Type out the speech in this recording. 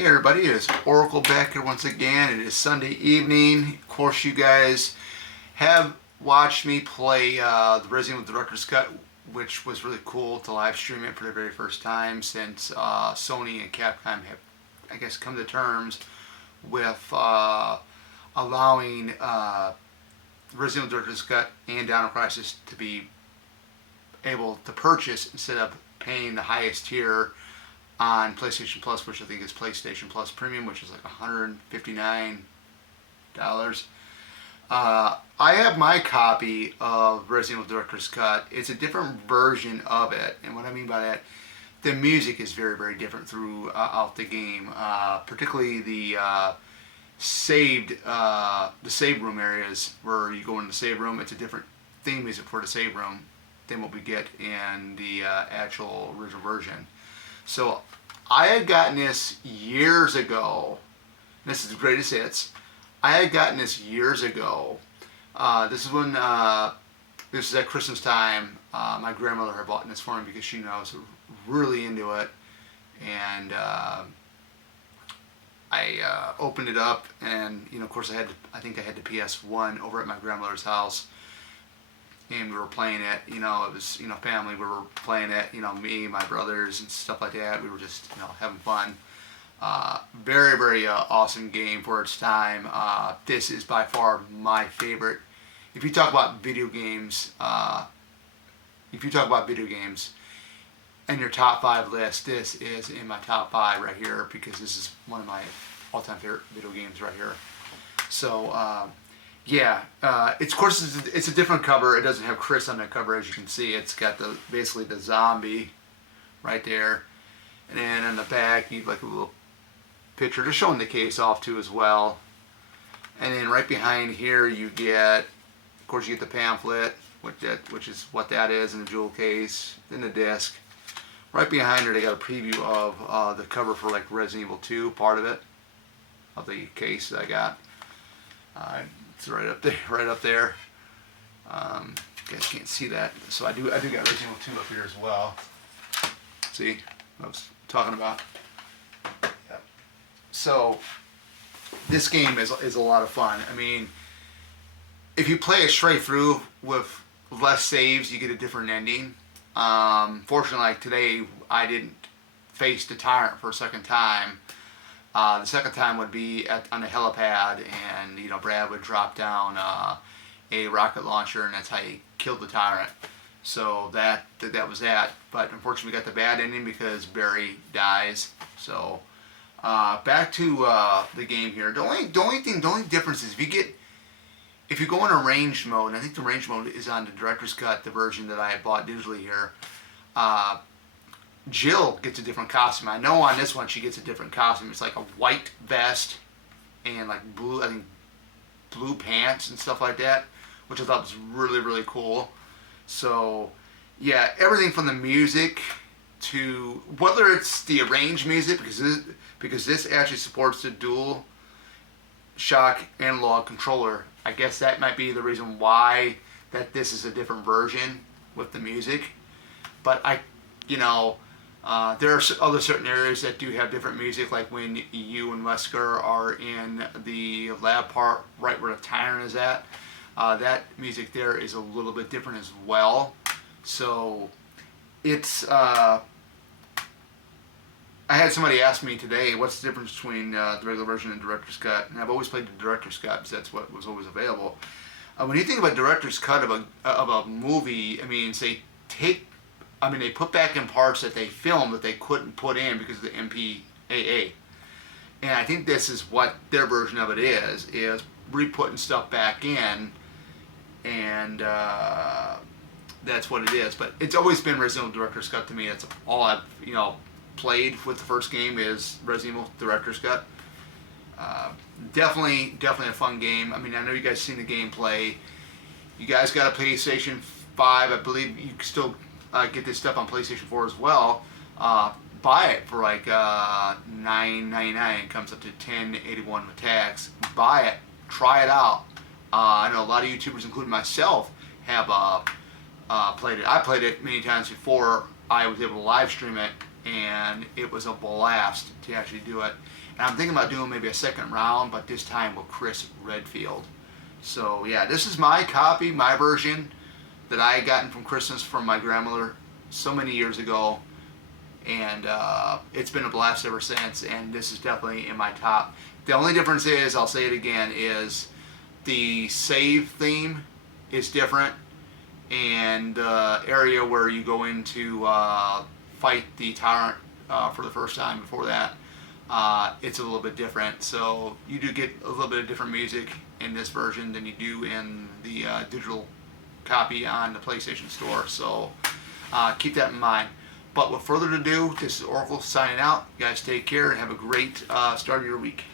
Hey everybody, it is Oracle back here once again. It is Sunday evening. Of course, you guys have watched me play the Resident Evil Director's Cut, which was really cool to live stream it for the very first time since Sony and Capcom have, I guess, come to terms with allowing Resident Evil Director's Cut and Dino Crisis to be able to purchase instead of paying the highest tier on PlayStation Plus, which I think is PlayStation Plus Premium, which is like $159. I have my copy of Resident Evil Director's Cut. It's a different version of it, and what I mean by that, the music is very, very different throughout the game. Particularly the save room areas where you go in the save room. It's a different theme music for the save room than what we get in the actual original version. So I had gotten this years ago. This is the greatest hits. I had gotten this years ago. This is when this is at Christmas time. My grandmother had bought this for me because she knows really into it, and I opened it up, and of course I think I had the PS1 over at my grandmother's house. And we were playing it, it was, family, we were playing it, me, my brothers, and stuff like that. We were just, having fun. Very, very awesome game for its time. This is by far my favorite. If you talk about video games, and your top 5 list, this is in my top 5 right here, because this is one of my all-time favorite video games right here. So, yeah, of course it's a different cover. It doesn't have Chris on the cover, as you can see. It's got basically the zombie right there, and then on the back you have like a little picture just showing the case off too as well. And then right behind here you get, of course, you get the pamphlet, which is what that is, in the jewel case, then the disc. Right behind her they got a preview of the cover for like Resident Evil 2, part of it, of the case that I got. It's right up there. You guys can't see that, so I do got Resident Evil 2 up here as well. See what I was talking about? Yeah. So this game is a lot of fun. I mean, if you play it straight through with less saves, you get a different ending. Fortunately, like today, I didn't face the tyrant for a second time. The second time would be on the helipad, and Brad would drop down a rocket launcher, and that's how he killed the tyrant. So that was that. But unfortunately, we got the bad ending because Barry dies. So back to the game here. The only difference is if you go in arranged mode, and I think the arranged mode is on the Director's Cut, the version that I bought digitally here. Jill gets a different costume. I know on this one she gets a different costume. It's like a white vest and like blue, I think blue pants and stuff like that, which I thought was really, really cool. So yeah, everything from the music to whether it's the arranged music, because this actually supports the Dual Shock analog controller. I guess that might be the reason why that this is a different version with the music. But there are other certain areas that do have different music, like when you and Wesker are in the lab part, right where the tyrant is at. That music there is a little bit different as well. So it's, I had somebody ask me today, what's the difference between the regular version and Director's Cut? And I've always played the Director's Cut because that's what was always available. When you think about Director's Cut of a movie, I mean, they put back in parts that they filmed that they couldn't put in because of the MPAA. And I think this is what their version of it is re-putting stuff back in, and that's what it is. But it's always been Resident Evil Director's Cut to me. That's all I've played with the first game is Resident Evil Director's Cut. Definitely a fun game. I mean, I know you guys seen the gameplay. You guys got a PlayStation 5. I believe you can still get this stuff on PlayStation 4 as well. Buy it for like $9.99. It comes up to $10.81 with tax. Buy it. Try it out. I know a lot of YouTubers, including myself, have played it. I played it many times before I was able to live stream it and it was a blast to actually do it. And I'm thinking about doing maybe a second round, but this time with Chris Redfield. So yeah, this is my copy, my version that I had gotten from Christmas from my grandmother so many years ago, and it's been a blast ever since. And this is definitely in my top. The only difference is, I'll say it again, is the save theme is different, and the area where you go into fight the tyrant for the first time before that, it's a little bit different. So you do get a little bit of different music in this version than you do in the digital copy on the PlayStation Store. So keep that in mind. But with further ado, this is Oracle signing out. You guys take care and have a great start of your week.